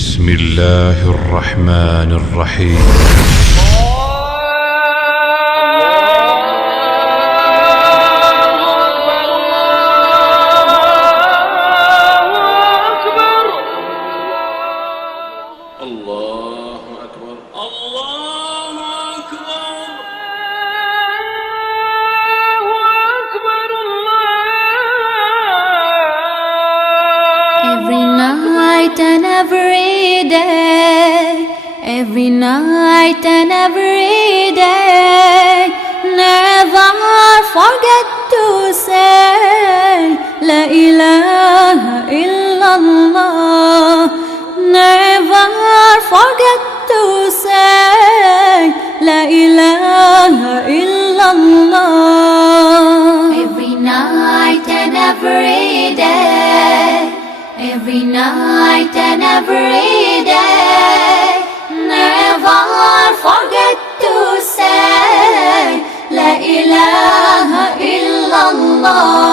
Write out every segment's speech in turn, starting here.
بسم الله الرحمن الرحيم. Every night and every day, every night and every day, never forget to say La ilaha illallah. Never forget to say La ilaha illallah. Every night and every day, every night and every day, never forget to say La ilaha illallah.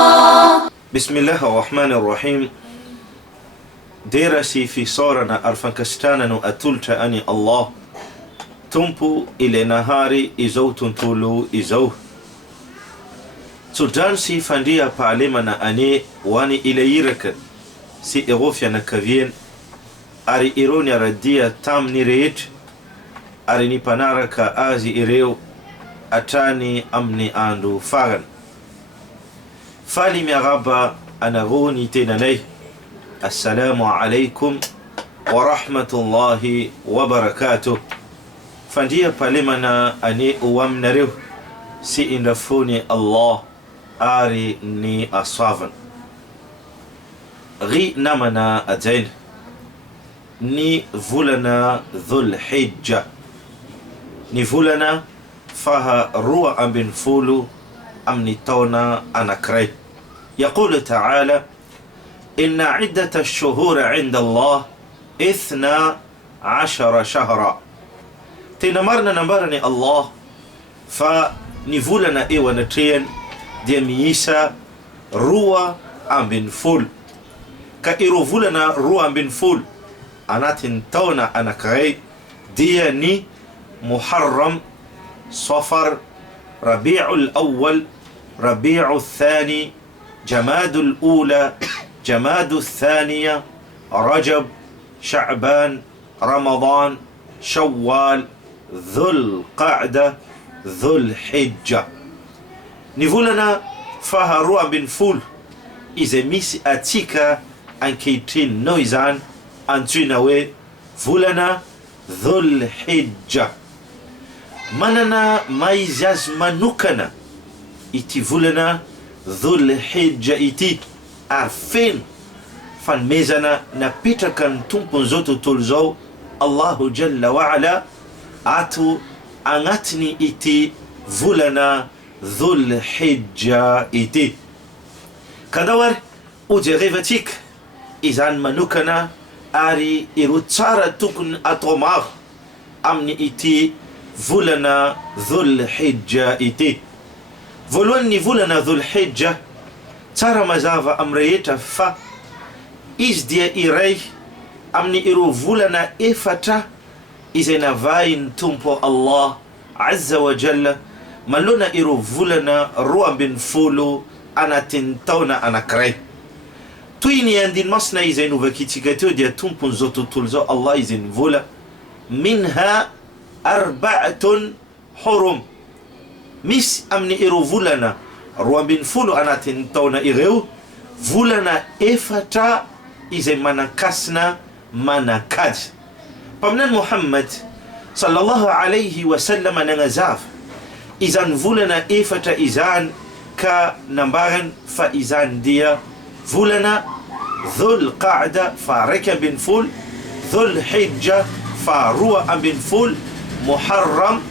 بسم الله الرحمن الرحيم. درسي في صورنا أرفنكستانا أتلت أني الله تنبو إلى نهاري إزو تنتولو إزو تدانسي فانديا بعلمنا أني واني إلى يرك سي إغوفيا نكافين أري إيرونيا رديا تام نيريت أري نيبانارك آزي إريو أتاني أمني أندو فاغن فالي ميغابا أنا غوني تيناني. السلام عليكم ورحمة الله وبركاته. فانديا بالمنا أني أوام نريو سي إندفوني الله آري ني أصافن غي نمنا أدين ني فولنا ذو الحجة ني فولنا فها روى أم بن فولو أم نتونا أنا كري. يقول تعالى إن عدة الشهور عند الله 12 شهرا. تنمرنا نمرني الله فنفولنا إيوة نترين دي ميسا روى أم بن فول كإيرو فولنا روى أم بن فول أنا تنتونا أنا كري ديني محرم صفر ربيع الأول ربيع الثاني جماد الأولى جماد الثانية رجب شعبان رمضان شوال ذو القعدة ذو الحجة. نفولنا فها روى بن فول إذا ميس أتيكا أنكيتين نويزان أنتويناوي فولنا ذو الحجة مننا مايزاز منوكنا إتي فولنا ذو الحجة إتي أرفين فان ميزانا نبيتا كان تنبون زوتو تولزو الله جل وعلا أتو أناتني إتي فولنا ذو الحجة إتي كدور أجريفتيك إذن منوكنا أري إروتسارة تكن أطمار أمني إتي فولنا ذو الحجة إتي فولوني فولنا ذو الحجة ترى مزافة أمريتا فا إز دي إيري أمني إرو فولنا إفتا إذا نفاين تنبو الله عز وجل ملونا إرو فولنا روى بن فولو أنا تنتونا أنا كري تويني عندين مصنع إذا نوفاكيتيكاتو دي تنبو زوتو تولزو الله إذن فولا منها 4 حرم مس أمني إرو فولنا روى بن فولو أنا تنتونا إريو فولنا إفتا إذا منكسنا منكاد بمن محمد صلى الله عليه وسلم نغزاف إذن فولنا إفتا إذن كنمبارن فإذن ديا فولنا ذو القعدة فارك بن فول ذو الحجة فروى بن فول محرم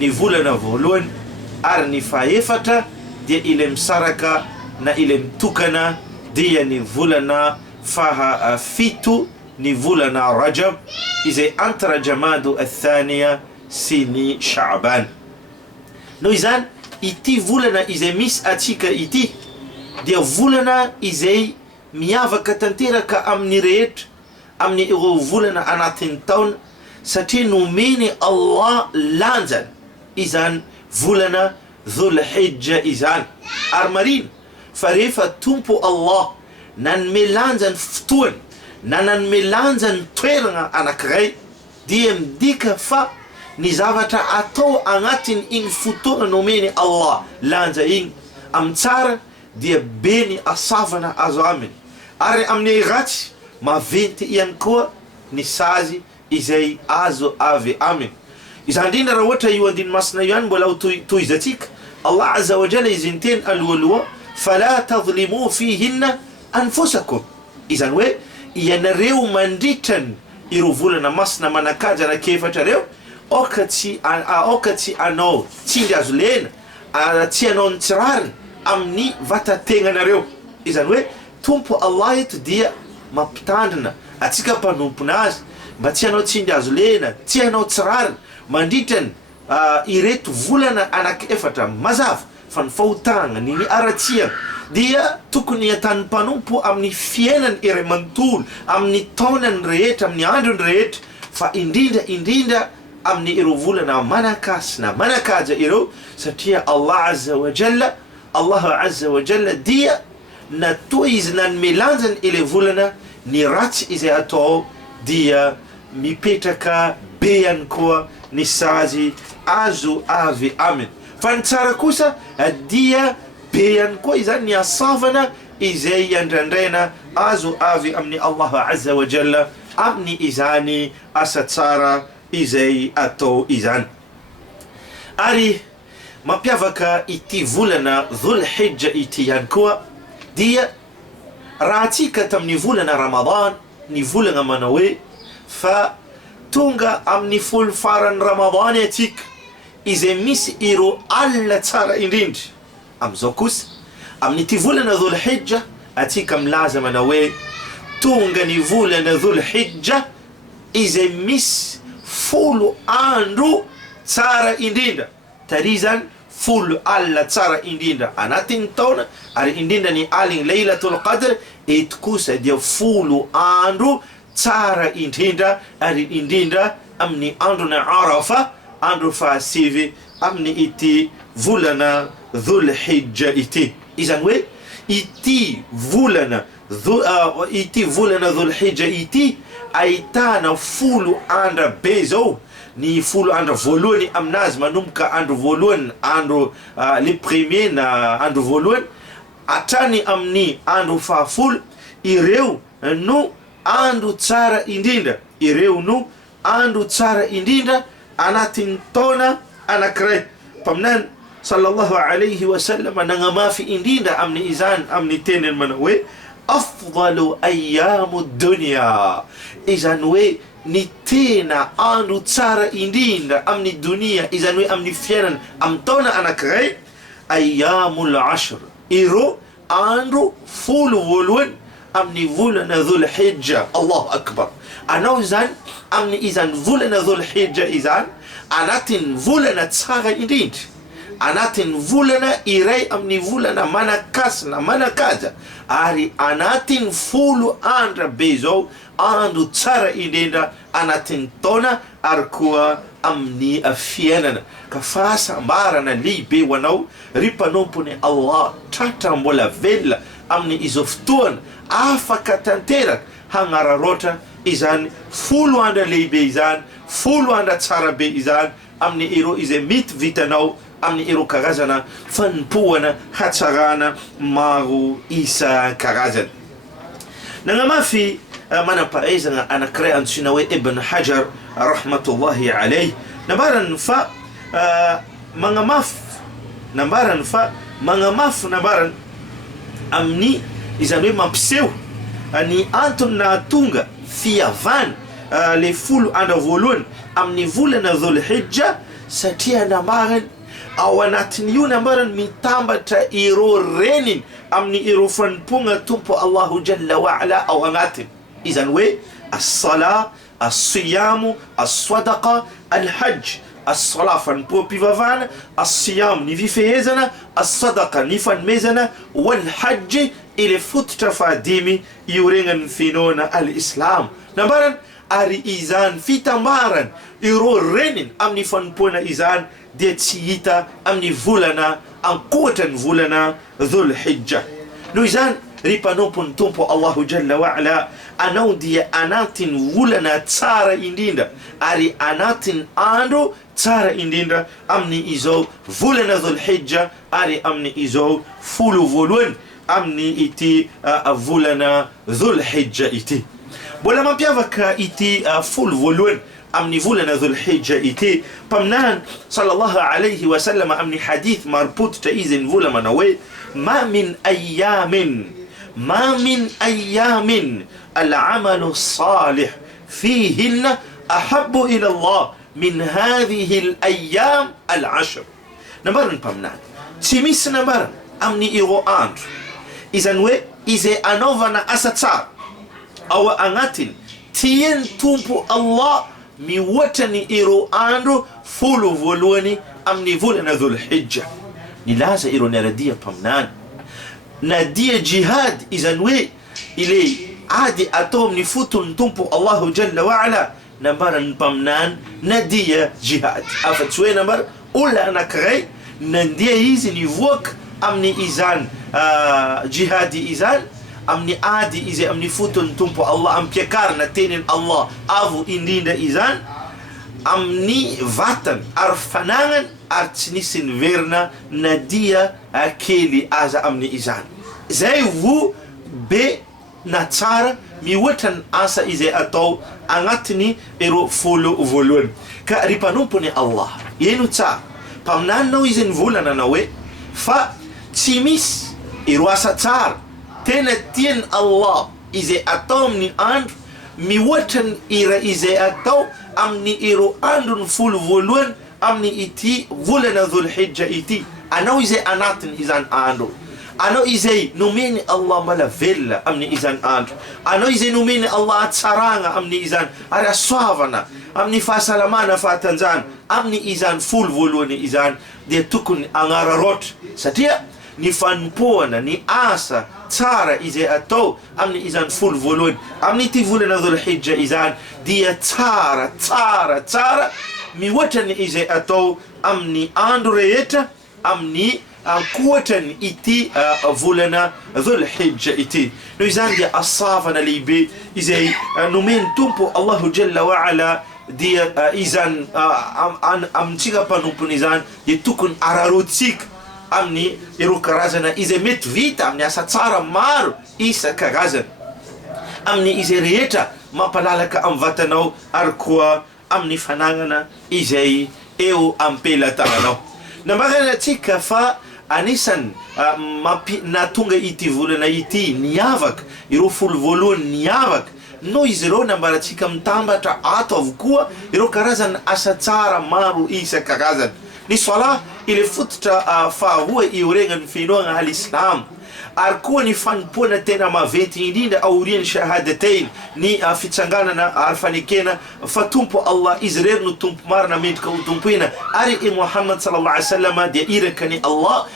نفولنا فولون أرني فايفتا دي إلم سركا نا إلم تكنا دي نفولنا فها فيتو نفولنا رجب إذا أنتر جماد الثانية سيني شعبان نويزان إتي فولنا إذا ميس أتيكا إتي دي فولنا إذا ميافا كتنتيرا كأمنيريت amin'ny iro volana anatin'ny taona satria nomeny Allah lanjany izany volana dhulhijja izany. Ary marina fa rehefa tompo Allah nanome lanjany fotoany na nanome lanjany toerana anankiray dia midika fa ny zavatra atao agnatiny igny fotoana nomeny Allah lanja igny amin'ny tsara dia be ny asavana azo aminy, ary amin'ny ratsy maventy ihany koa ny sazy izay azo avy aminy. Izany indrindra raha ohatra io andinomasina io ihany mbola ho tohizatsika, Allah azza wa jalla izy niteny alohaloha fala tadhlimu fihinna anfusakum, izany hoe ianareo mandritrany iro volana masina manakaja anakefatra reo oka tsy anao tsindry azo lena, tsy anao nitsirariny amin'ny vatategnanareo. Izany hoe tompo Allah eto dia mampitandrina atsika mpanompona azy mba tsy anao tsindry azo lena, tsy anao tsirariny mandritrany ireto volana anakefatra mazava fa ny fahotana ny aratsiana dia tokony ata'ny mpanompo amin'ny fiainany iray manontolo, amin'ny taonany rehetra, amin'ny androny rehetra, fa indrindra amin'ny iro volana manakasina manakaja ireo satria Allah azza wa jalla dia natoa izy nanome lanjany ile volana ny ratsy izay atao dia mipetraka be ihany koa ny sazy azo avy aminy. Fa ny tsara kosa dia be ihany koa izany ny asavana izay andrandraina azo avy amin'ny Allah azza wa jalla amin'ny izany asa tsara izay atao izany. Ary mampiavaka ity volana dhulhijja ity ihany koa dia raha tsika tamin'ny volana Ramadan, ny volana manao hoe fa tonga amin'ny folo farany Ramadan atsika izay misy iro alla tsara indrindra. Am'izao kosa amin'ity volana dhulhijja atsika milaza manao hoe tonga ny volana dhulhijja izay misy folo andro tsara indrindra, tarizany folo alla tsara indrindra anatin'ny taona, ary indrindra ny aliny Laylatul Qadr eto kosa dia folo andro tsara indrindra, ary indrindra amin'ny androna Arafa, andro fahasivy amin'ny ity volana dhulhijja ity. Izany hoe ity volana dhulhijja ity ahitana folo andra be zao. Ny folo andro voalohany aminazy manomboka andro voalohany, andro le premier na andro voalohany hatrany amin'ny andro fahafolo, ireo no andro tsara indrindra, ireo no andro tsara indrindra anatin'ny taona anankiray. Paminany sallallahu alayhi wa sallam nagnamafy indrindra amin'ny izany amin'ny teneny manao hoe afdalu ayyamu dunya, izany hoe ny tena andro tsara indrindra amin'ny dunia, izany hoe amin'ny fiainana amin'ny taona anankiray ayyamul ashr, iro andro folo voalohany amin'ny volana dhulhijja. Allahu akbar. Anao izany amin'ny izany volana dhulhijja izany anatin'ny volana tsara indrindra, anatin'ny volana iray amin'ny volana manakasina manakaja, ary anatin'ny folo andra be zao andro tsara indrindra anatin'ny taona, ary koa amin'ny fiainana. Ka fahasambarana lehibe ho anao ry mpanompony Allah, tratra mbola velona amin'ny izao fotoana afaka tanteraka hagnararoatra izany folo andra lehibe izany, folo andra tsara be izany amin'ny iro izay mety vitanao amin'ny iro karazana fanompohana hatsarana maro isan-karazany. Nagnamafy manam-pahaizana anankiray antsoina hoe Ibn Hajar rahmatullahi alayhi, nambarany fa magnamafy amin'ny izany hoe mampiseho ny antony nahatonga fiavana le folo andro voalohany amin'ny volana dhulhijja, satria nambarany ao anatin'io nambarany mitambatra iro reniny amin'ny iro fanompoagna tompo Allahu jalla wa ala ao agnatiny. Izany hoe as-sala, as-siyamu, as-sadaqa, al-hajj. As-sala fanompoam-pivavahana, as-siyam ny fifehezana, as-sadaqa ny fanomezana, wal-hajj ile futra fadimi yurengan finona al-islam nambaran ari izan fitambaran iro renin amni fanpona izan de tsihita amni volana ankotan volana dhul hijja no izan ripanompon tompo Allahu jalla wa ala anao dia anatin volana tsara indindra ary anatin andro tsara indindra amni izao volana dhul hijja ary amni izao folo voalohany amni ity volana dhul hijja ity bola mampiavaka ity folo voalohany amni volana dhul hijja ity pamnan sallallahu alayhi wa sallam amni hadith marput ta izin volana nawe ma min ayamin العمل الصالح فيهن أحب إلى الله من هذه الأيام العشر نمبر بامنان تيميس نمبر أمني إيرو أندر إذن وي إذا أنوفنا أساتار أو أناتين تين تومبو الله ميوتني إيرو أندر فولو فولوني أمني فولنا ذو الحجة نلازا إيرو نردية بامنان نادية جهاد إذن وي إلي عادي أتوم نفوتن تنبو الله جل وعلا نمبر بامنان ندية جهاد أفتشوي نمبر أولا أنا كغي ندية يزن يفوك أمني إزان جهادي إزان أمني عادي إزي أمني فوتن تنبو الله أم بيكار نتين الله أفو إندين إزان أمني فاتن أرفنان أرتنسن فيرنا ندية كيلي أزا أمني إزان زي فو بي na tsara miwatan asa ize atao agnatiny ero folo voalohany ka ripanompony Allah eno tsara paminanao izy nivolana na hoe fa tsy misy ero asa tsara tena tiany Allah ize atao amin'ny andro miwatan ira ize atao amin'ny ero andro ny folo voalohany amin'ny ity volana dhul hijja ity anao ize anatiny izany andro anao izay nomeny Allah malavella amni izan andro anao izay nomeny Allah atsaragna amni izan ary asoavana amni fahasalamana fahatanjana amni izan folo voalohany izan dia tokony agnararotry satria ny fanompoana ny asa tsara izay atao amni izan folo voalohany amni ity volana dhul hijja izan dia tsara mihoatrany izay atao amni andro rehetra amni ankoatrany ity volana dhul hijja ity no izany dia asavana lehibe izay nomeny tompo Allahu jalla wa ala dia izany amintsika mpanompony izany dia tokony ararotsika amin'ny ireo karazana izay mety vita amin'ny asa tsara maro isan-karazana amin'ny izay rehetra mampalalaka amin'ny vatanao ary koa amin'ny fanagnana izay eo ampelatananao nambagana tsika fa anisan natonga ity volana ity niavaka ireo folo voalohany niavaka no izy ireo nambaratsika mitambatra ato avokoa ireo karazana asa tsara maro isan-karazana ny sola ile fototra faharoa ioregnany finoagna al-islam ary koa ny fanompoana tena maventy indrindra aorian'ny shahadatain ny fitsanganana ary fanekena fa tompo Allah izy rery no tompo marina mendrika ho tompoina ary i Muhammad sallallahu alaihi wasallam dia irakany Allah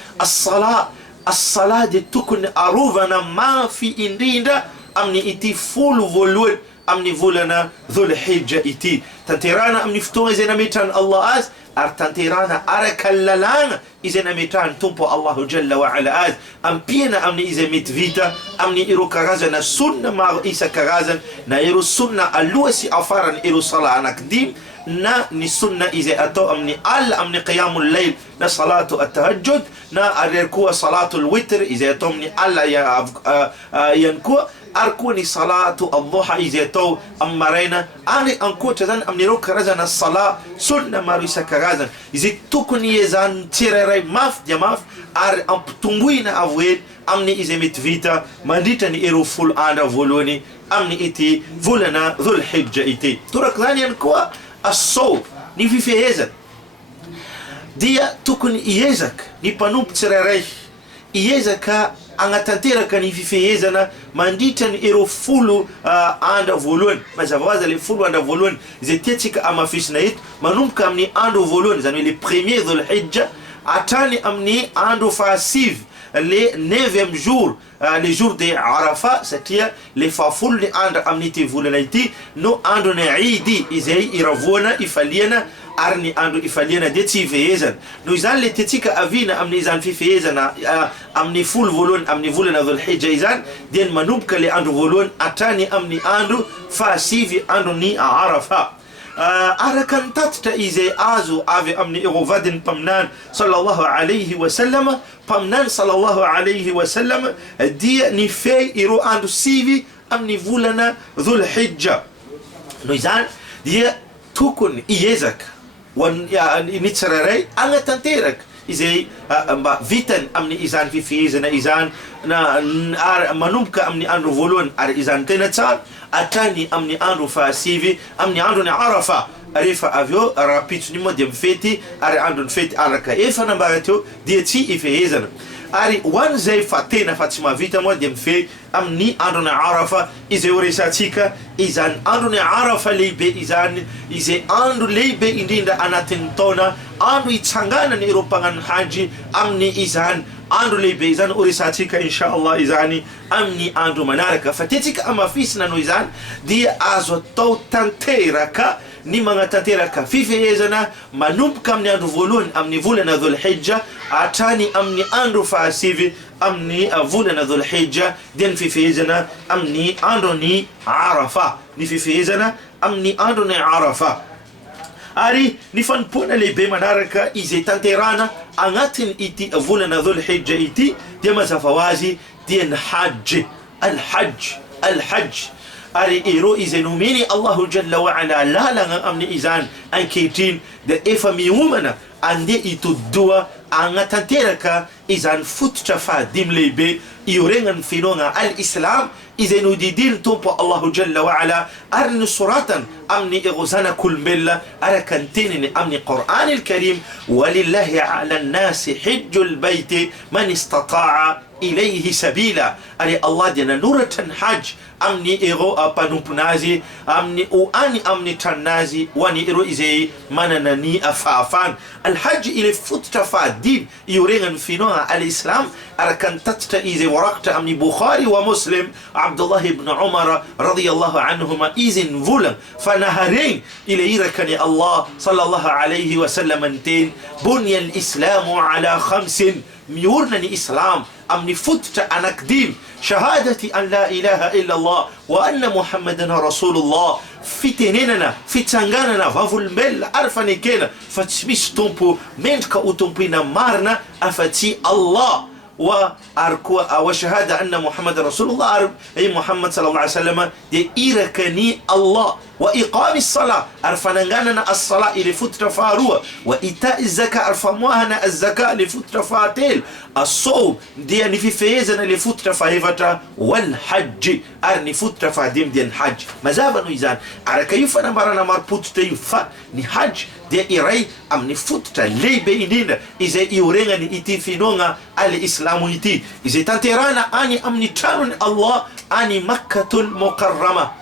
as-sala dia tokony arovana mafy indrindra amin'ny ity folo voalohany amin'ny volana dhul hijja ity tanterana amin'ny fotoana izay nametrany Allah azy ary tanterana araka lalagna izay nametrahany tompo Allahu jalla wa ala azy ampiana amin'ny izay mety vita amin'ny ireo karazana sunna maro isan-karazana na ireo sunna aloha sy afarany ireo sala anakidimy na ny sunna izay atao amin'ny alla amin'ny qiyamul layl na salatu at-tahajjud na ary koa salatu al-witr izay atao amin'ny alla yan koa ary koa ny salatu ad-duha izay atao amin'ny maraina ary ankoatra zany amin'ny ireo karazana sala sunna maro isan-karazana izay tokony iezany tsirairay mafy dia mafy ary ampitomboina avoely amin'ny izay mety vita mandritra ny ireo folo andro voalohany amin'ny ity volana dhul hijja ity torak zany ihany koa as-sawm ny fifehezana dia tokony iezaka ny mpanompo tsirairay iezaka agnatanteraka ny fifehezana mandritra ny ireo folo andro voalohany mazava hoazy le folo andro voalohany izay tiatsika amafisina eto manomboka amin'ny andro voalohany zany hoe le premier dhul hijja hatrany amin'ny andro fahasivy le 9e jour le jour de Arafa satria le faful ni andra amniti volana ity no andro na Idi izay iravona ifaliana arni andro ifaliana de tsy fehezana no izany le tiatsika avina amin'ny izany fifehezana amin'ny folo voalohany amin'ny volana Dhul-Hijja izany dia manomboka le andro voalohany hatrany amin'ny andro fahasivy andron'ny Arafa. Araka ny tatitra izay azo avy amin'ny vadin'ny mpaminany sallallahu alayhi wa sallam, mpaminany sallallahu alayhi wa sallam dia nifehy ireo andro sivy amin'ny volana Dhul-Hijja. Noho izany dia tokony iezaka ny tsirairay agnatanteraka izay mba vitany amin'ny izany fifehezana izany na manomboka amin'ny andro voalohany ary izany tena tsara hatrany amin'ny andro fahasivy amin'ny androny Arafa. Rehefa avy eo rapitsony moa dia mifety ary androny fety araka efa nambara teo dia tsy ifehezana. Ary hoany zay fa tena fa tsy mahavita moa dia mifehy amin'ny androny Arafa izay ho resantsika izany androny Arafa lehibe izany izay andro lehibe indrindra anatin'ny taona, andro itsanganany ireo mpagnano haji amin'ny izany andro lehibe izany ho resantsika inshallah izany amin'ny andro manaraka. Fa tiatsika amafisina noho izany dia azo atao tanteraka ny magnatanteraka fifehezana manomboka amin'ny andro voalohany amin'ny volana Dhul-Hijja hatrany amin'ny andro fahasivy amin'ny volana Dhul-Hijja dia ny fifehezana amin'ny androny Arafa, ny fifehezana amin'ny androny Arafa. Ary ny fanompoana lehibe manaraka izay tanterana agnatiny ity volana Dhul-Hijja ity dia mazava ho azy dia ny hajj, al-hajj. Ary ireo izay nomeny Allahu Jalla wa Ala lalagna amin'ny izany ankehitriny dia efa miomana andeha itoddoha agnatanteraka izany fototra fahadimy lehibe ioregnany finoana al-Islam izay nodidiny tompo Allahu Jalla wa Ala ary nosoratany amin'ny ireo zanak'olombelona araka ny teniny amin'ny Qur'an al-Karim walillahi ala nnasi hijjul bayti man istata'a ilayhi sabila. Ary Allah dia nanoratra ny hajj amin'ny ireo mpanomponazy amin'ny oany amin'ny tranonazy ho an'ny ireo izay manana ny fahafana. Al-hajj ile fototra fahadimy ioregnany finoana al-Islam araka ny tatitra izay voarakitra amin'ny Bukhari wa Muslim Abdullah ibn Umar radiyallahu anhuma izy nivolagna fa naharegny ile irakany Allah sallallahu alayhi wa sallam anteny bunya al-islamu ala khamsin, miorina ny Islam amin'ny fototra anankidimy: shahadati an la ilaha illa Allah wa anna Muhammadan rasulullah, fitenenana fitsanganana vavolombelona ary fanekena fa tsy misy tompo mendrika ho tompoina marina afa-tsy Allah, wa arkoa wa shahada anna Muhammadan rasulullah ay Muhammad sallallahu alaihi wasallam dia irakani Allah, wa iqami as-salah arfananganana as-salah ile futra farua, wa ita'i zaka arfamuahana az-zaka ile futra fatel, as-sawm dia ni fifehezana ile futra fahevatra, wal hajj ar ni futra fadim dia hajj. Mazava no izany araka io fanambarana marputo io fa ni hajj dia iray amin'ny fototra lehibe indrindra izay ioregnany ity finoana al-Islamu ity izay tanterana any amin'ny tranony Allah any Makkatul Mukarrama.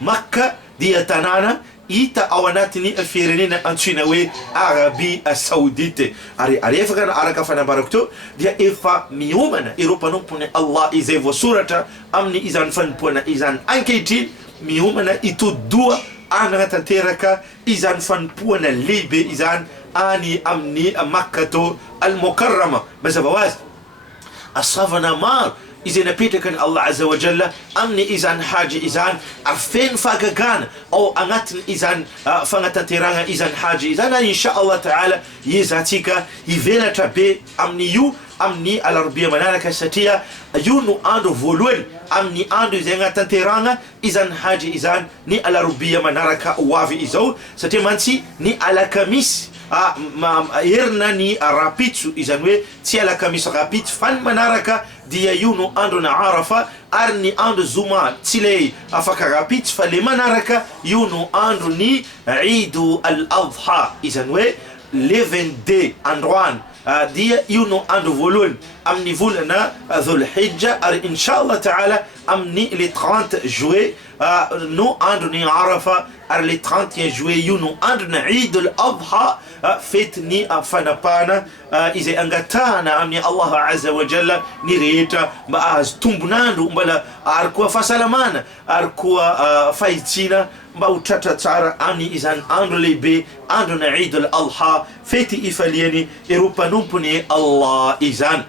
Makka dia tanàna hita ao anatiny firenena antsoina hoe Arabie Saoudite. Ary arefaka araka fanambarako teo dia efa miomana ireo mpanompony Allah izay voasoratra amin'ny izany fanompoana izany ankehitriny, miomana itoddoha agnatanteraka izany fanompoana lehibe izany any amin'ny Makkato al-Mukarrama. Mazava ho azy asavana maro izay napetraka ny Allah azza wa jalla amin'ny izany haji izany ary feno fahagagana ao agnatiny izany fagnatanterana izany haji izany. Ary insha Allah ta'ala iezantsika hivelatra be amin'ny io amin'ny alarobia manaraka satria io no andro voalohany amin'ny andro izay agnatanterana izany haji izany ny alarobia manaraka ho avy izao, satria mantsy ny alakamisy herina ny rapitso izany hoe tsy alakamisy rapitso fa ny manaraka dia io no andro na Arafa ary ny andro zoma tsy le afaka rapitso fa le manaraka io no andro ny Eidu al-Adha izany hoe le 22 androany dia io no andro voalohany amin'ny volana Dhul-Hijja. Ary inshallah ta'ala amin'ny le 30 juillet no andro ny Arafa ar le 31 juillet io no andro na Eid al-Adha, fety ny fanapahana izay angatahana amin'ny Allah azza wa jalla ny rehetra mba ahazo tombonandro, mbala ary koa fahasalamana, ary koa fahitsina mba ho tratra tsara amin'ny izany andro lehibe, andro na Eid al-Adha, fety ifaliany ireo mpanompony Allah izany.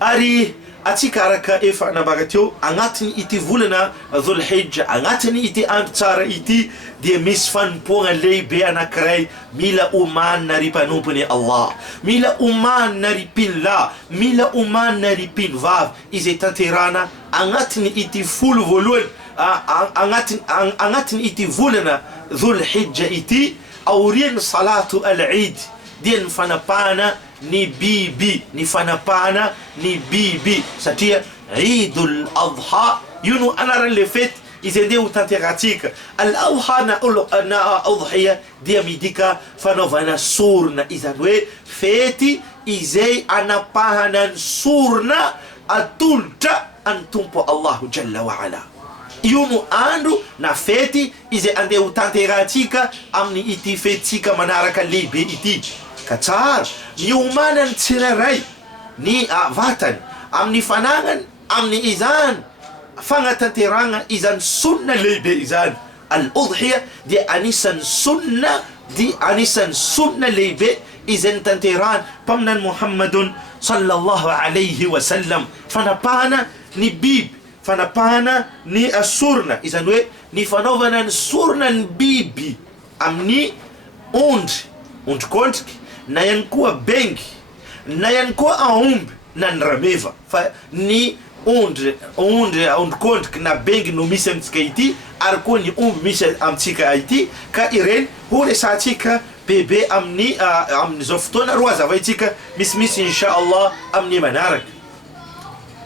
Ary atsika araka efa nabaka teo, agnatiny ity volana Dhul Hijja, agnatiny ity andro tsara ity dia misy fanompoana lehibe anankiray, mila omanina ry mpanompony Allah, mila omanina ry mpinlahy, mila omanina ry mpinvavy izay tanterana agnatiny ity folo voalohany, agnatiny ity volana Dhul Hijja ity, aorian'ny salatu al-Eid dia ny fanapahana ny biby, ny fanapahana ny biby satria Eidul Adha io no anaran'le fety izay ndeha ho tanteratsika. Al-Adha na udhiya dia midika fanaovana sorona, izany hoe fety izay anapahana ny sorona atolotra any tompo Allahu jalla wa ala. Io no andro na fety izay andeha ho tanteratsika amin'ny ity fetytsika manaraka lehibe ity. Ka tsara ny omanany tsirairay ny vatany amin'ny fanagnany, amin'ny izany fagnatanteragna izany sunna lehibe izany. Al-udhiya dia anisan'ny sunna lehibe izay nitanterahany mpaminany Muhammadun sallallahu alayhi wa sallam, fanapahana ny biby, fanapahana ny sorona, izany hoe ny fanaovana ny sorona ny biby amin'ny ondrikondriky, na ihany koa bengy, na ihany koa aomby na ny rameva. Fa ny ondrikondriky na bengy no misy amintsika ity, ary koa ny omby misy amintsika ity, ka ireny ho resatsika bebe amin'izao fotoana ro azavaitsika misimisy insha Allah amin'ny manaraka.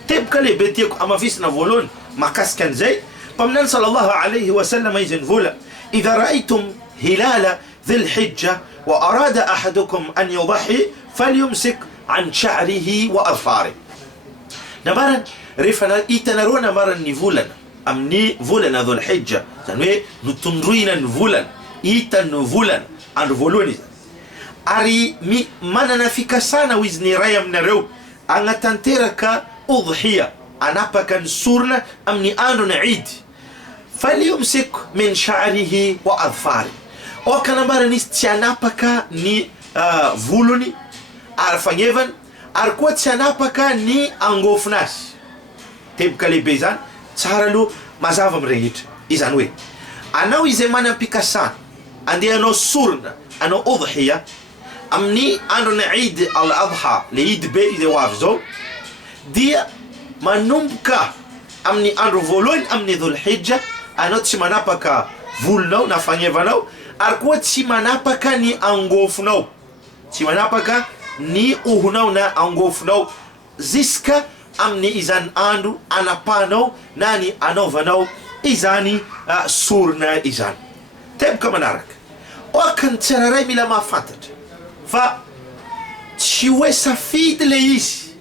Teboka lehibe tiako amafisina voalohany mahakasika an'izay, mpaminany sallallahu alayhi wa sallam izy nivola: idha ra'aytum hilala dhil hijja wa arada ahadukum an yudahi falyumsik an sha'rihi wa adfari. Nabaran rehefa hitanareo nabaran ny volana amin'ny volana Dhul Hijja, zany hoe notondroina ny volana, hitan'ny volana andro voalohany izy, ary manana fikasana ho izy ny ray aminareo agnatanteraka udhiya, anapaka ny sorona amin'ny andro na Eid. Falyumsik min sha'rihi wa adfari, okanambarana izy tsy anapaka ny volony ary fagnevany, ary koa tsy anapaka ny angofinazy. Teboka lehibe izany, tsara aloha mazava amin'rehetra, izany hoe anao izay manam-pikasana andeha anao sorona, anao udhiya amin'ny andro na Eid al-Adha, le Eid be izay ho avy zao, dia manomboka amin'ny andro voalohany amin'ny Dhul Hijja, anao tsy manapaka volonao na fagnevanao, ary koa tsy manapaka ny angofonao, tsy manapaka ny ohonao na angofonao, ziska amin'ny izany andro anapahanao na ny anaovanao izany sorona izany. Teboka manaraka, okany tsiraray mila mahafantatra fa tsy hoe safidy le izy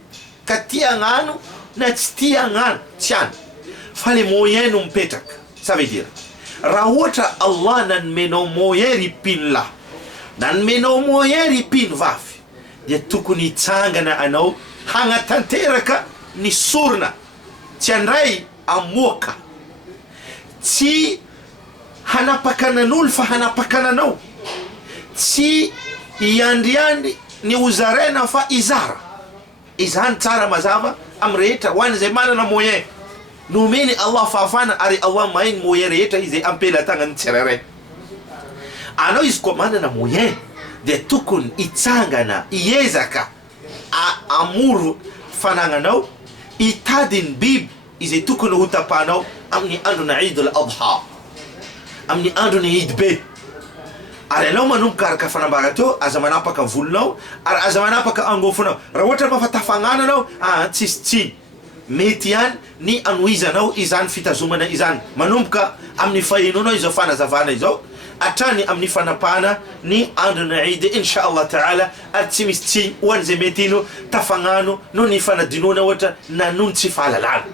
ka tia agnano na tsy tia agnano, tsy any, fa le moyen no mipetraka. Ça veut dire raha ohatra Allah nanomenao moyen ry mpinlahy, nanomenao moyen ry mpinvavy, dia tokony hitsangana anao hagnatanteraka ny sorona, tsy andray amoaka, tsy hanapakanan'olo fa hanapakananao, tsy iandriandry ny hozaraina fa izara. Izany tsara mazava amin'ny rehetra ho an'izay manana moyen, nomeny Allah fahafana, ary Allah mahay ny moyen rehetra izay ampelatagnany tsirairay. Anao izy koa manana moyen, dia tokony hitsangana, hiezaka amoro fanagnanao, hitady ny biby izay tokony ho tapahanao amin'ny andro na Eid al-Adha, amin'ny andro ny Eid be. Ary anao manomboka araka fanambara teo, aza manapaka volonao, ary aza manapaka angofonao. Raha ohatra mafatafagnana anao, tsisy mety ihany ny anohizanao izany fitazomana izany, manomboka amin'ny fahenonao izao fanazavana izao, atrany amin'ny fanapahana ny andro na Eid insha Allah ta'ala, ary tsy misy tsiny ho an'izay mety ino tafagnano no ny fanadinoana ohatra na noho tsy fahalalana.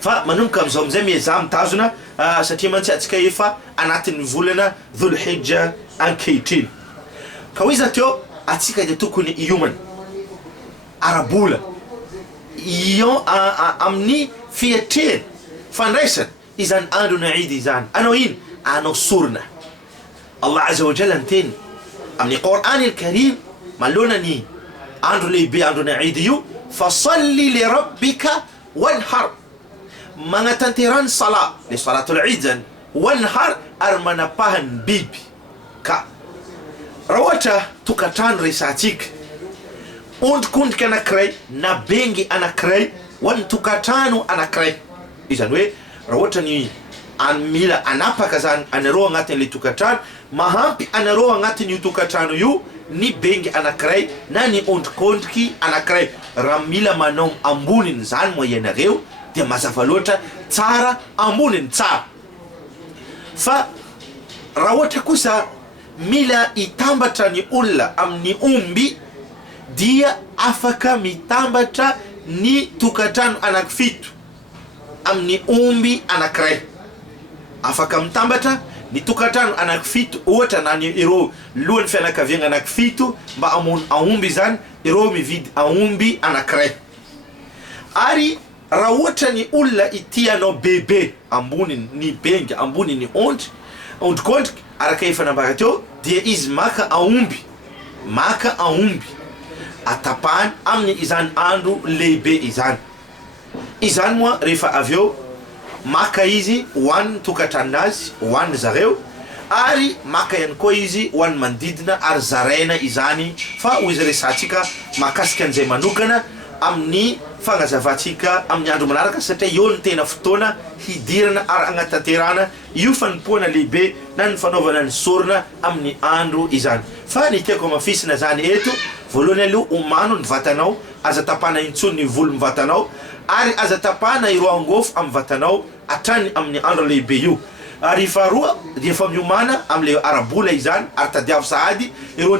Fa manomboka am'izao am'izay mieza mitazona satria mantsika efa anatin'ny volana Dhulhijja ankehitriny. Ka hoy izy teo atsika dia tokony iomana arabola io amin'ny fiatrehany fandraisana izany androna Eid izany. Anao ino? Anao sorona. Allah azza wa jalla nteny amin'ny Qur'an al-Karim manoloana ny andro lehibe androna Eid io, fasalli li rabbika wanhar, magnatanterany sala le salatul Eid zany, wanhar ary manapahany biby. Ka raha ohatra tokantrano resatsika ondrikondrika anankiray na bengy anankiray ho an'ny tokantrano anankiray, izany hoe raha ohatra ny mila anapaka zany anareo agnatin'le tokantrano, mahampy anareo agnatin'io tokantrano io ny bengy anankiray na ny ondrikondriky anankiray, raha mila manao amboniny zany moa ianareo dia mazava loatra tsara amboniny tsara. Fa raha ohatra kosa mila itambatra ny olona amin'ny omby dia afaka mitambatra ny tokantrano anankifito amin'ny omby anankiray, afaka mitambatra ny tokantrano anankifito, ohatra na ny ireo lohan'ny fianakaviana anankifito mba amono aomby zany, ireo mividy aomby anankiray. Ary raha ohatra ny olona itianao bebe ambony ny bengy ambony ny ondrikondriky araka efa nambara teo, dia izy maka aomby atapahany amin'ny izany andro lehibe izany. Izany moa rehefa avy eo maka izy hoan'ny tokantranazy, hoan'ny zareo, ary maka ihany koa izy hoan'ny manodidina ary zaraina izany. Fa hoy izy resatsika mahakasika an'izay manokana amin'ny fagnazavantsika amin'ny andro manaraka, satria io ny tena fotoana hidirana ary agnatanterana io fanompoana lehibe na ny fanaovana ny sorona amin'ny andro izany. Fa ny tiako mafisina zany eto, voalohany aloha omano ny vatanao, aza tapana intsony ny volo ny vatanao, ary aza tapana ireo angofo amin'ny vatanao atrany amin'ny andro lehibe io. Ary faharoa dia efa miomana amin'le arabola izany, ary tadiavo sahady ireo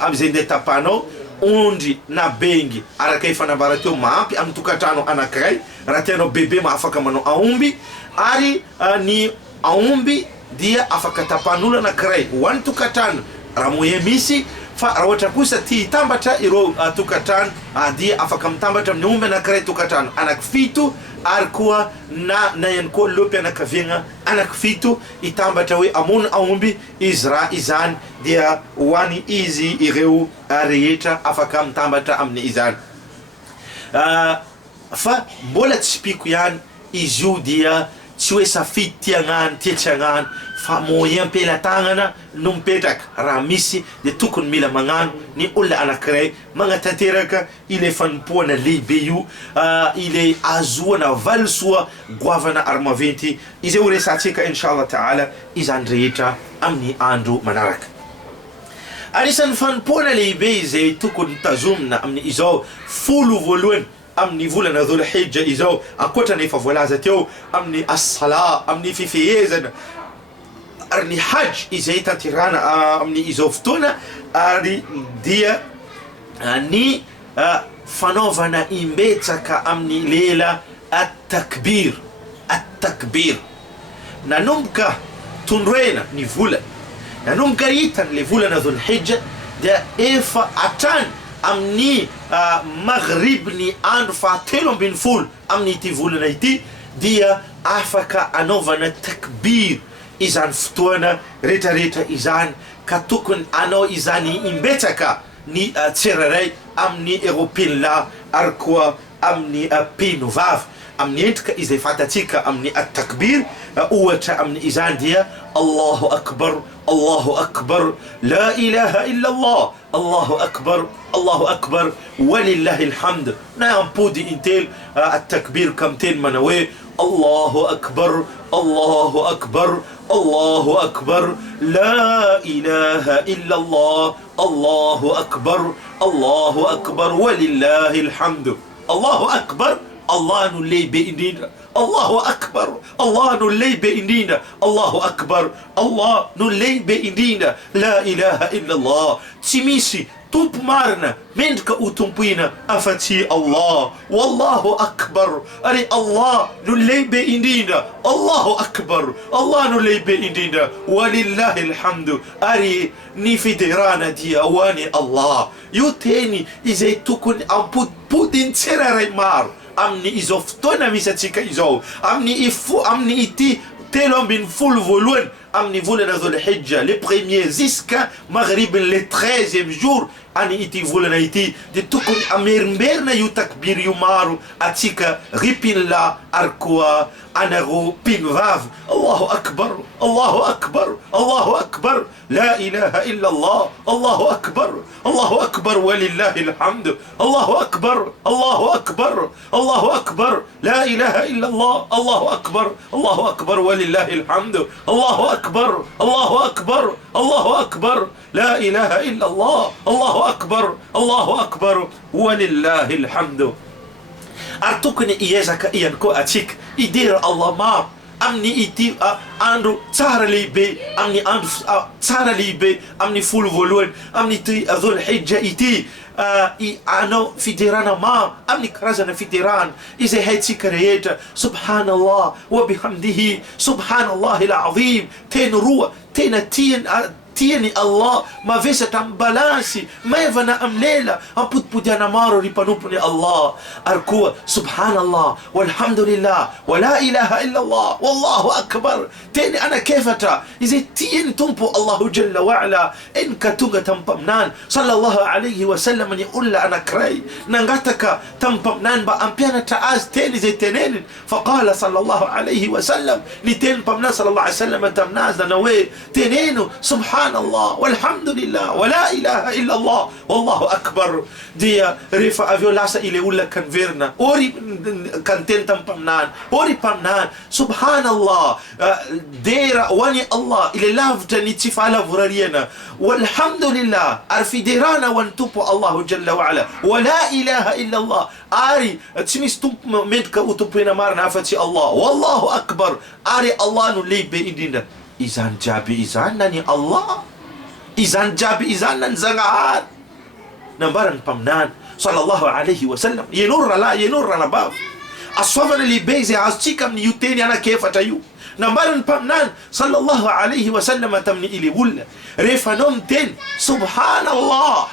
am'izay ndeha tapanao ondry na bengy araka efa nambara teo mahampy amin'ny tokantrano anankiray, raha tianao bebe ma afaka manao aomby, ary ny aomby dia afaka tapan'olo anankiray ho an'ny tokantrano raha moyen misy. Fa raha ohatra kosa tia hitambatra ireo tokantrano dia afaka mitambatra amin'ny omby anankiray tokantrano anankifito, ary koa na ihany koa lopy anakaviagna anankifito hitambatra hoe amono aomby izy raha izany, dia hoany izy ireo rehetra afaka mitambatra amin'ny izany. Fa mbola tsy piko ihany izy io dia tsy hoe safidy tiagnany tsy agnany, fa moyen am-pelantagnana no mipetraka. Raha misy dia tokony mila magnano ny olona anankiray magnatanteraka ile fanompoana lehibe io, ile azoana valisoa goavana ary maventy izay ho resatsika inshallah taala izany rehetra amin'ny andro manaraka. Anisan'ny fanompoana lehibe izay tokony tazomina amin'ny izao folo voalohany amin'ny volana Dhulhijja izao, ankoatra ny efa voalaza teo amin'ny as-sala, amin'ny fifehezana ary ny hajj izay tanterana amin'ny izao fotoana, ary dia ny fanaovana imbetsaka amin'ny lela at-takbir. Nanomboka tondroena ny volana, nanomboka hitany le volana Dhulhijja dia efa atrany amin'ny maghrib ny andro fahatelo ambin'ny folo amin'ny ity volana ity, dia afaka anaovana takbir izany fotoana rehetrarehetra izany. Ka tokony anao izany imbetsaka ny tsiraray amin'ny eropela ary koa amin'ny penovavy amin'ny endrika izay fatatsika amin'ny at-takbir. Ohatra amin'ny izany dia Allahu akbar, Allahu akbar, la ilaha illa Allah, Allahu akbar, Allahu akbar, walillahi alhamd. Na ampody intel at-takbir kamten manawe Allahu akbar, Allahu akbar, Allahu akbar, la ilaha illa Allah, Allahu akbar, Allahu akbar, walillahi alhamd. Allahu akbar, Allah no lebe indinda. Allahu akbar, Allah no lebe indinda. Allahu akbar, Allah no lebe indinda. La ilaha illa Allah. Tsy misy tumpo marina mendrika ho tompoina afa-tsy Allah. Wallahu akbar. Ary Allah no lehibe indrindra. Allahu akbar. Allah no lehibe indrindra. Walillahi alhamdu. Ary ny fiderana dia ho any Allah. Io teny izay tokony ampodipodiny tsirairay maro amin'ny izao fotoana misy atsika izao, amin'ny ity 13 voalohany amin'ny volana Dhul-Hijja, le premier jusqu'à maghribin le 13e jour ani ity volana ity, dia tokony amerimberina io takbir io maro atsika ripinla ary koa anaro pinivavy. Allahu akbar, Allahu akbar, Allahu akbar, la ilaha illa Allah, Allahu akbar, Allahu akbar, walillahi alhamd, Allahu akbar, Allahu akbar, Allahu akbar, la ilaha illa Allah, Allahu akbar, Allahu akbar, walillahi alhamd, Allahu akbar, Allahu akbar, Allahu akbar, la ilaha illa Allah, Allahu akbar, Allahu akbar, walillahi alhamd. Ary tokony iezaka ihany koa atsika idira Allah maro amin'ny ity andro tsara lehibe, amin'ny andro tsara lehibe, amin'ny folo voalohany amin'ny ity Dhul-Hijja ity. Anao fiderana maro amin'ny karazana fiderana izay haitsika rehetra. Subhanallah wa bihamdihi, subhanallah al-azim. Teny roa tena tiany Allah mavesatra amin'ny balansy maivana amin'ny lela ampodipodiana maro ry mpanompony Allah. Ary koa subhanallah walhamdulillah wa la ilaha illa Allah wallahu akbar. Teny anakefatra izay tiany tompo Allahu jalla wa ala. Enka tonga tampamnan sallallahu alayhi wa sallam ni olona anankiray nangataka tampamnan mba ampianatra azy teny izay tenenin. Faqala sallallahu alayhi wa sallam, ny teny mpamnan sallallahu alayhi wa sallam taminazy nanao hoe teneno subhanallah walhamdulillah wa la ilaha illa Allah wallahu akbar. Dia rehefa avy eo lasa ile olona kanverina ory kan teny tampamnan, ory pamnan subhanallah dera ho any Allah ile lavitra ny tsy fahalavorariana, walhamdulillah ary fiderana ho any tompo Allahu jalla wa ala, wa la ilaha illa Allah ary tsy misy tompo mendrika ho tompoina marina afa-tsy Allah, wallahu akbar ary Allah no lehibe indrindra. Izany jiaby izany na ny Allah, izany jiaby izany na ny Zagnahary. Nambarany mpaminany sallallahu alayhi wa sallam, ianao ralahy, ianao ranabavy, asoavana lehibe izay azotsika amin'ny io teny anakefatra io. Nambarany mpaminany sallallahu alayhi wa sallam tamin'ny ile olona rehefa anao miteny subhanallah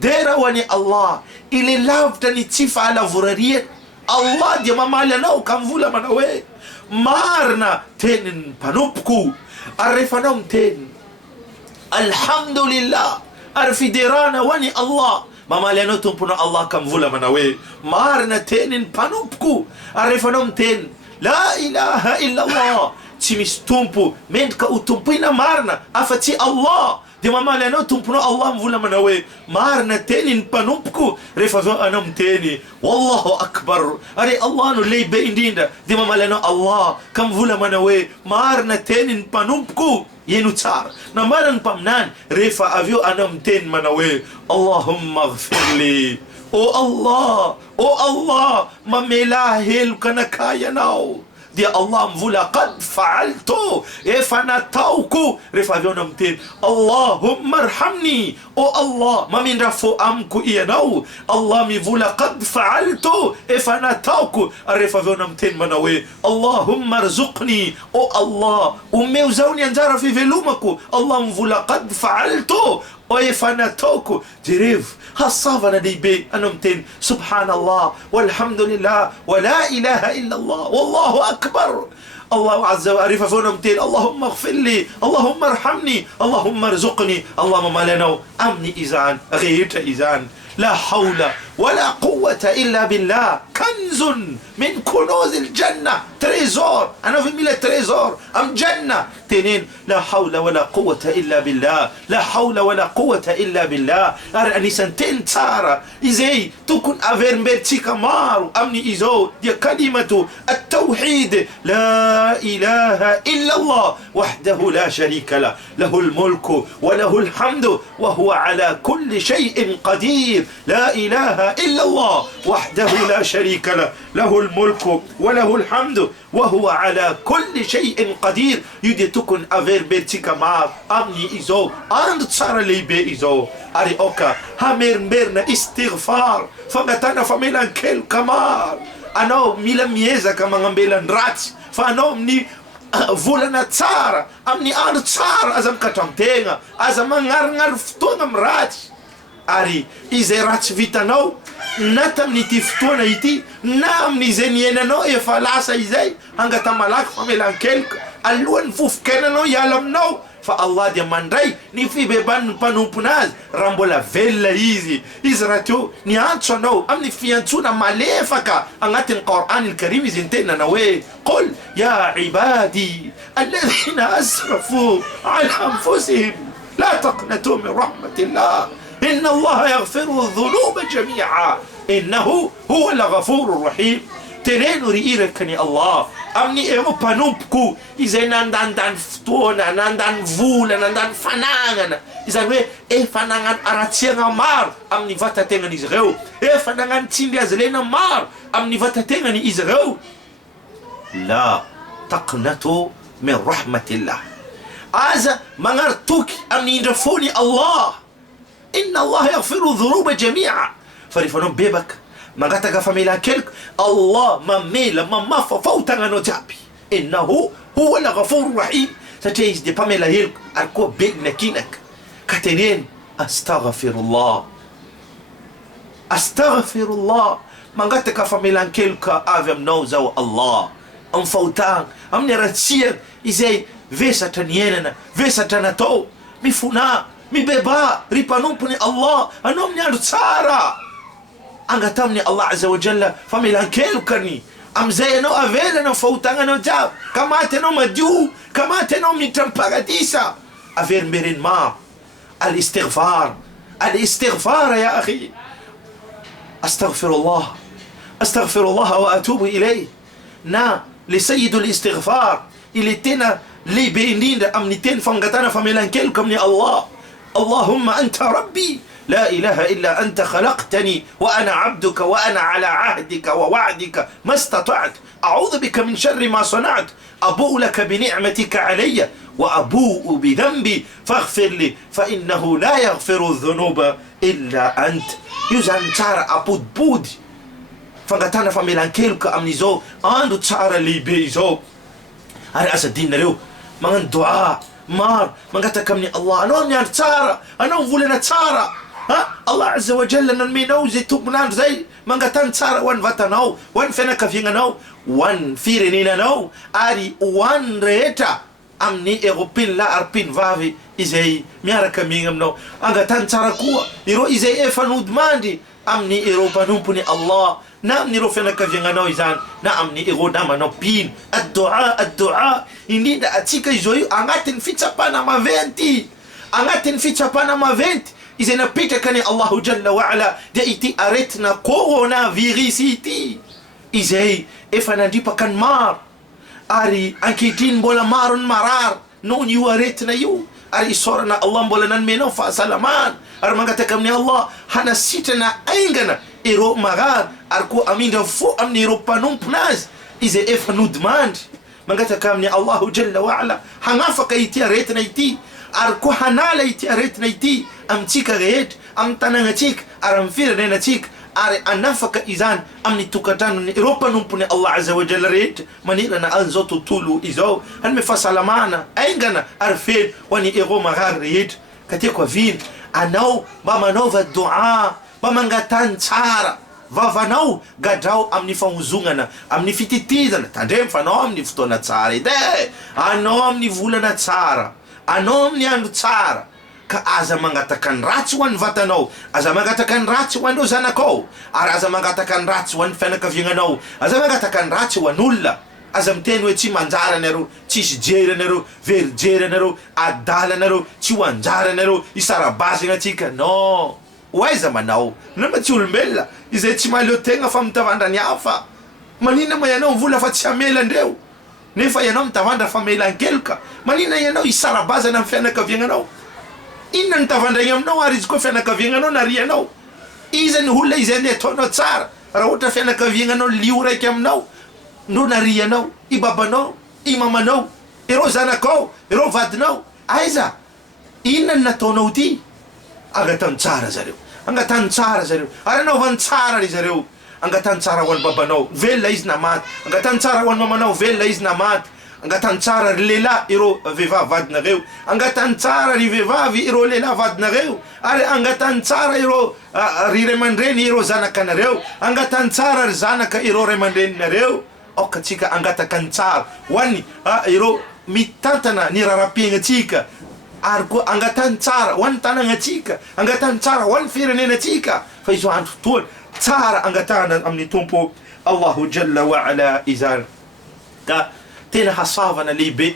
dera ho any Allah ile lavitra ny tsy fahalavorariana, Allah dia mamaly anao ka mivola manao hoe marina tenin'ny mpanompoko. Ary rehefa anao miteny alhamdulillah ary fiderana ho any Allah, mamaly anao tompona Allah ka mivola manao hoe marina tenin'ny mpanompoko. Ary rehefa anao miteny la ilaha illa Allah, tsy misy tompo mendrika ho tompoina marina afa-tsy Allah, dia mamaly anao tomponao Allah mivola manao hoe marina tenin'ny mpanompoko. Rehefa avy eo anao miteny wallahu akbar ary Allah no lehibe indrindra, dia mamaly anao Allah ka mivola manao hoe marina tenin'ny mpanompoko. Ino tsara nambarany mpaminany rehefa avy eo anao miteny manao hoe Allahumma ghfirli, o Allah, o Allah mamela heloka anakay anao, dia Allah mivola qad fa'altu, efa nataoko. Rehefa avy eo anao miteny Allahumma arhamni, o Allah mamindra fo amiko ianao, Allah mivola qad fa'altu, efa nataoko. Ary rehefa avy eo anao miteny manao hoe Allahumma arzuqni, o Allah omeo zao ny anjara fivelomako, Allah mivola qad fa'altu, o efa nataoko. Jerevo hasavana lehibe anao miteny subhanallah walhamdulillah wa la ilaha illa Allah wallahu akbar. Allah azza wa rehefa avy eo anao miteny Allahumma ghfirli, Allahumma arhamni, Allahumma arzuqni, Allah mamaly anao amin'ny izany rehetra izany. La hawla wala quwwata illa billah, kanzun min kunuz aljanna, trésor anao vy mila trésor am janna. Tenen la hawla wala quwwata illa billah, la hawla wala quwwata illa billah. Ary anisan'ny teny tsara izay tokony averimberitsika maro amin'ny izao dia kalimatu at-tawhid, la ilaha illa Allah wahdahu la sharika lah, lahu al-mulku wa lahu al-hamdu wa huwa ala kulli shay'in qadir. La ilaha إلا الله وحده لا شريك له له الملك وله الحمد وهو على كل شيء قدير. Io dia tokony averimberitsika maro amin'ny izao andro tsara lehibe izao. Ary oka hamerimberina istighfar, fangatana famelan-keloka maro. Anao mila miezaka magnambelany ratsy, fa anao amin'ny volana tsara, amin'ny andro tsara aza mikatrantegna, aza magnarignary fotoana amin'ny ratsy. Ary izay ratsy vitanao na tamin'ity fotoana ity na amin'izay niainanao efa lasa izay, hangata malaky famelan-keloka alohan'ny fofokainanao hiala aminao, fa Allah dia mandray ny fibeban'ny mpanomponazy raha mbola velona izy. Izy raha teo niantso anao amin'ny fiantsona malefaka agnatin'ny Qur'an al-Karim, izy nitenana hoe qul ya ibadi alladhina asrafu ala anfusihim la taqnatu min rahmatillah inna Allah yaghfiru dhunuba jami'a innahu huwa al-ghafurur rahim. Teneno ry irakany Allah amin'ny eo mpanompoko izay nandandany fotoana, nandany vola, nandany fanagnana, izany hoe efa nagnano aratsiagna maro amin'ny vatategnany izy ireo, efa nagnano tsindry azy lena maro amin'ny vatategnany izy ireo. La taqnatu min rahmatillah, aza magnaritoky amin'ny indra fony Allah, inna Allah yaghfiru dhunuba jami'a. Fa rehefa anao bebaka mangataka famelan-keloka, Allah mamela mamafa fahotagnanao jiaby. Innahu huwa al-ghafurur rahim, satria izy dia mpamela heloka ary koa begna kinaka. Ka teneno astaghfirullah, astaghfirullah, mangataka famelan-keloka avy aminao zao Allah, amin'ny fahotagna, amin'ny aratsiagna izay vesatra niainana, vesatra natao, mifona, mibeba ry mpanompony Allah anao amin'ny andro tsara. Angata amin'ny Allah azza wa jalla famelan-kelokany, amizay anao avelana fahotagnanao jiaby, ka maty anao madio, ka maty anao miditra amin'ny paradisa. Averimbereny maro al-istighfar, al-istighfar ya akhi. Astaghfirullah, astaghfirullah wa atubu ilayh. Na le sayyidul istighfar, ili tena lehibe indrindra amin'ny teny fangatana famelan-keloka amin'ny Allah. Allahumma anta rabbi لا إله إلا أنت خلقتني وأنا عبدك وأنا على عهدك ووعدك ما استطعت أعوذ بك من شر ما صنعت أبوء لك بنعمتك علي وأبوء بذنبي فاغفر لي فإنه لا يغفر الذنوب إلا أنت. يوزان تارا أبود بود فغتانا فميلانكيلك أمنيزو أندو تارا لي بيزو أنا أسد دين ريو من دعاء مار من قتكمني الله أنا أمني تارا أنا أمفولنا تارا الله عز وجل نمينو زي تبنان زي من قتان تارا وان فتنو وان فنك فينو وان فيرنينو أري وان ريتا أمني إغوبين لا أربين فافي إزاي ميارك مينغمنو أنقتان تارا كوا إرو إزاي إفانو دماندي أمني إرو بنوبني الله نعم نيرو فنك فينو إزان نعم نيرو دامنو بين الدعاء الدعاء إني دا أتيك إزوي أنغاتن فيتشابانا ما فينتي أنغاتن فيتشابانا ما فينت إذا نبيت كان الله جل وعلا دايتي أريتنا كورونا فيروسيتي إزاي إفانا ديبا كان مار أري أنكيتين بولا مار مرار نون يو أريتنا يو أري صورنا الله بولا ننمينو فسلمان أرمانغتا كمني الله هنا سيتنا أينغنا إيرو مغار أركو أمين دفو أمني إيرو بانون بناز إذا إفانو دماند مانغتا كمني الله جل وعلا هنغافك أيتي أريتنا يتي أركو هنالا يتي أريتنا يتي أم تيك غيت أم تنغتيك أرم فيرنينتيك أري أنفك إذان أمني توكتان إيروبا نمبني الله عز وجل ريت منيرنا أنزوتو طولو إزاو هل مفصل معنا أينغنا أرفين واني إيغو مغار ريت كتيكو فين أنو بمانوفا الدعاء بمانغتان تارا vavanao gadrao amin'ny famonzongana amin'ny fititizana tandremo fa anao amin'ny fotoana tsara edy anao amin'ny volana tsara anao amin'ny andro tsara ka aza mangataka ny ratsy ho an'ny vatanao aza mangataka ny ratsy ho an'ireo zanakao ary aza mangataka ny ratsy ho an'ny fianakaviagnanao aza mangataka ny ratsy ho an'olona aza miteny hoe tsy manjara anareo tsisy jery anareo very jery anareo adala anareo tsy ho anjara anareo isarabazana atsika non waiza manao nama tsy olombelona izay tsy mahaleo tegna fa mitavandra ny hafa manina ma ianao vola fa tsy hamela andreo nefa ianao mitavandra fa melan-keloka manina ianao isarabazana amin'ny fianakaviagnanao inona nitavandragny aminao ary izy koa fianakaviagnanao narianao iza ny olona izay ny ataonao tsara raha ohatra fianakaviagnanao lio raiky aminao no narianao i babanao i mamanao ireo zanakao, ireo vadinao, aiza inona ny nataonao ty? Angatany tsara zareo, angatany tsara zareo, ary anaovany tsara ry zareo. Angatany tsara ho an'ny babanao, velona izy na maty. Angatany tsara ho an'ny mamanao, velona izy na maty. Angatany tsara ry lehilahy ireo vehivavy vadinareo, angatany tsara ry vehivavy ireo lehilahy vadinareo, ary angatany tsara ireo ry ray aman-dreny ireo zanakanareo, angatany tsara ry zanaka ireo ray aman-dreninareo. Aoka tsika angataka ny tsara ho an'ny ireo mitantana ny raharam-piaignatsika, ary koa angatany tsara ho an'ny tanàgnatsika, angatany tsara ho an'ny firenenantsika. Fa izo andro fotoana tsara angatana amin'ny tompo Allahu Jalla wa Ala izany. Ka tena hasavana lehibe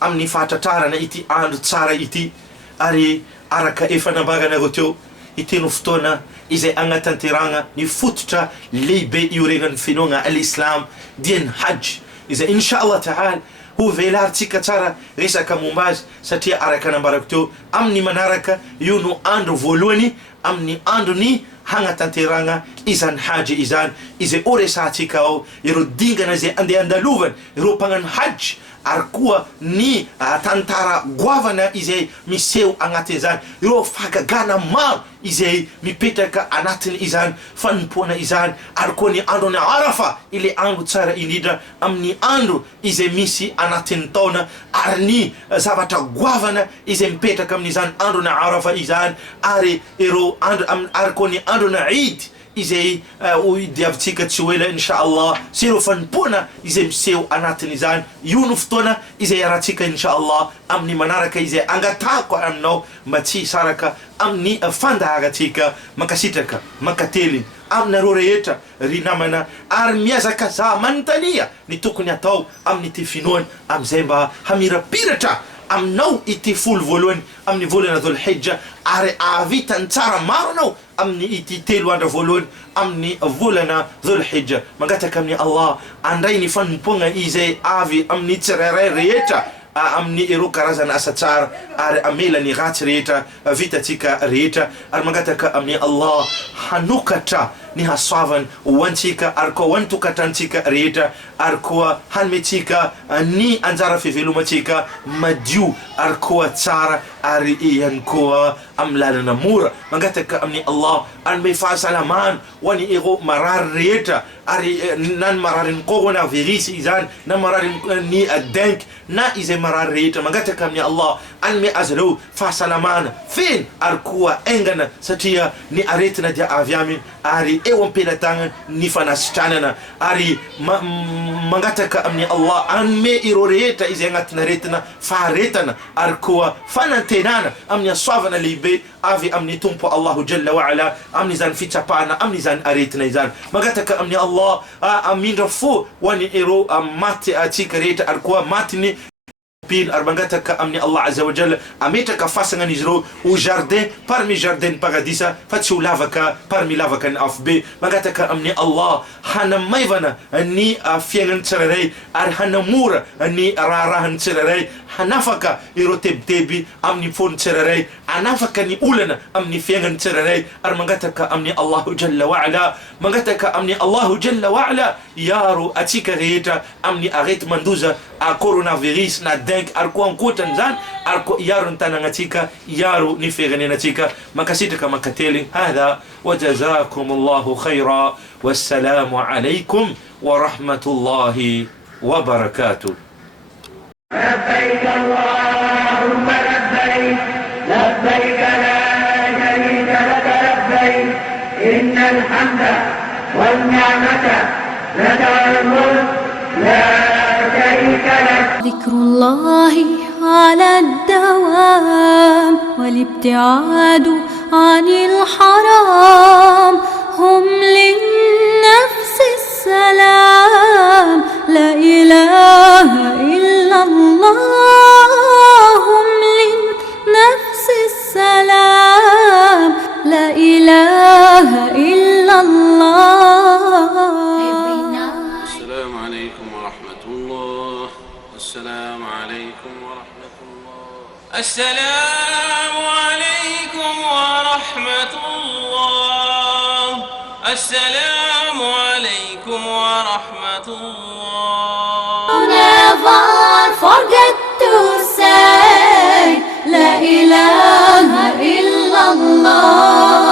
amin'ny fahatratrarana ity andro tsara ity, ary araka efa nambaranareo teo ity no fotoana izay agnatanteragna ny fototra lehibe iorenan'ny finoana al-Islam dia ny hajj, izay insha Allah ta'ala ho velarintsika tsara resaka momba azy, satria araka nambarako teo amin'ny manaraka io no andro voalohany amin'ny andro ny hagnatanteragna izany hajj izany, izay oresantsika ao ireo dingana zay andeha andalovana ireo mpagnano hajj, ary koa ny tantara goavana izay miseho agnatin'izany, ireo fahagagana maro izay mipetraka anatiny izany fanompoana izany, ary koa ny andro ny Arafa, ile andro tsara indrindra amin'ny andro izay misy anatin'ny taona, ary ny zavatra goavana izay mipetraka amin'izany andro ny Arafa izany, ary ireo andro ary koa ny andro ny Eid izay diavintsika tsy ho ela insha Allah, sy ireo fanompoana izay miseho anatiny izany. Io no fotoana izay aratsika insha Allah amin'ny manaraka izay angatako aminao mba tsy hisaraka amin'ny fandaharatsika makasitraka makateliny aminareo rehetra ry namana, ary miazaka za manontania ny tokony atao amin'ny ty finoana am'izay mba hamirapiratra aminao ity folo voalohany amin'ny volana Dhul Hijja, ary avitany tsara maro anao amin'ny ity telo andro voalohany amin'ny volana Dhul Hijja. Mangataka amin'ny Allah andray ny fanompoana izay avy amin'ny tsirairay rehetra amin'ny ireo karazana asa tsara, ary amela ny ratsy rehetra vitatsika rehetra, ary mangataka amin'ny Allah hanokatra ny hasoavany ho antsika, ary koa ho an'ny tokatrantsika rehetra, ary koa hanometsika ny anjara fivelomantsika madio ary koa tsara, ary ihany koa amin'ny lalana mora. Mangataka amin'ny Allah hanome fahasalamana ho an'ny ireo marary rehetra, ary na ny marary ny coronavirus izany, na marary ny dengue, na izay marary rehetra. Mangataka amin'ny Allah hanome azy ireo fahasalamana feno ary koa aingana, satria ny aretina dia avy aminy, ary eo ampelatagna ny fanasitranana, ary mangataka amin'ny Allah hanome ireo rehetra izay agnatina aretina faharetana, ary koa fanantenana amin'ny asoavana lehibe avy amin'ny tompo Allahu Jalla wa Ala amin'izany fitsapahana amin'izany aretina izany. Mangataka amin'ny Allah amindra fo ho an'ny ireo maty atsika rehetra, ary koa matiny ary mangataka amin'ny Allah Azza wa Jalla ametraka fasagnan'izy ireo ho jardin parmi jardin ny paradisa, fa tsy ho lavaka parmi lavaka ny afobe. Mangataka amin'ny Allah hanamaivana ny fiaignany tsirairay, ary hanamora ny raharahany tsirairay, hanafaka ireo tebiteby amin'ny fony tsirairay, hanafaka ny olana amin'ny fiaignany tsirairay. Ary mangataka amin'ny Allahu Jalla wa Ala, mangataka amin'ny Allahu Jalla wa Ala iaro atsika rehetra amin'ny arety mandoza coronavirus na dengue, ary koa ankoatran'izany, ary koa iaro ny tanagnatsika, iaro ny firenenantsika. Makasitraka makateligny. Hadha wa jazakum Allahu khaira, wassalamu alaikum wa rahmatullahi wa barakatuh. لبيك اللهم لبيك لبيك لا شريك لك لبيك إن الحمد والنعمة لك والملك لا شريك لك. ذكر الله على الدوام والابتعاد عن الحرام هم للنفس السلام. لا إله إلا الله هم للنفس السلام. لا إله إلا الله. السلام عليكم ورحمة الله. السلام عليكم ورحمة الله. السلام عليكم ورحمة الله. السلام عليكم ورحمة الله. Never forget to say La ilaha illallah.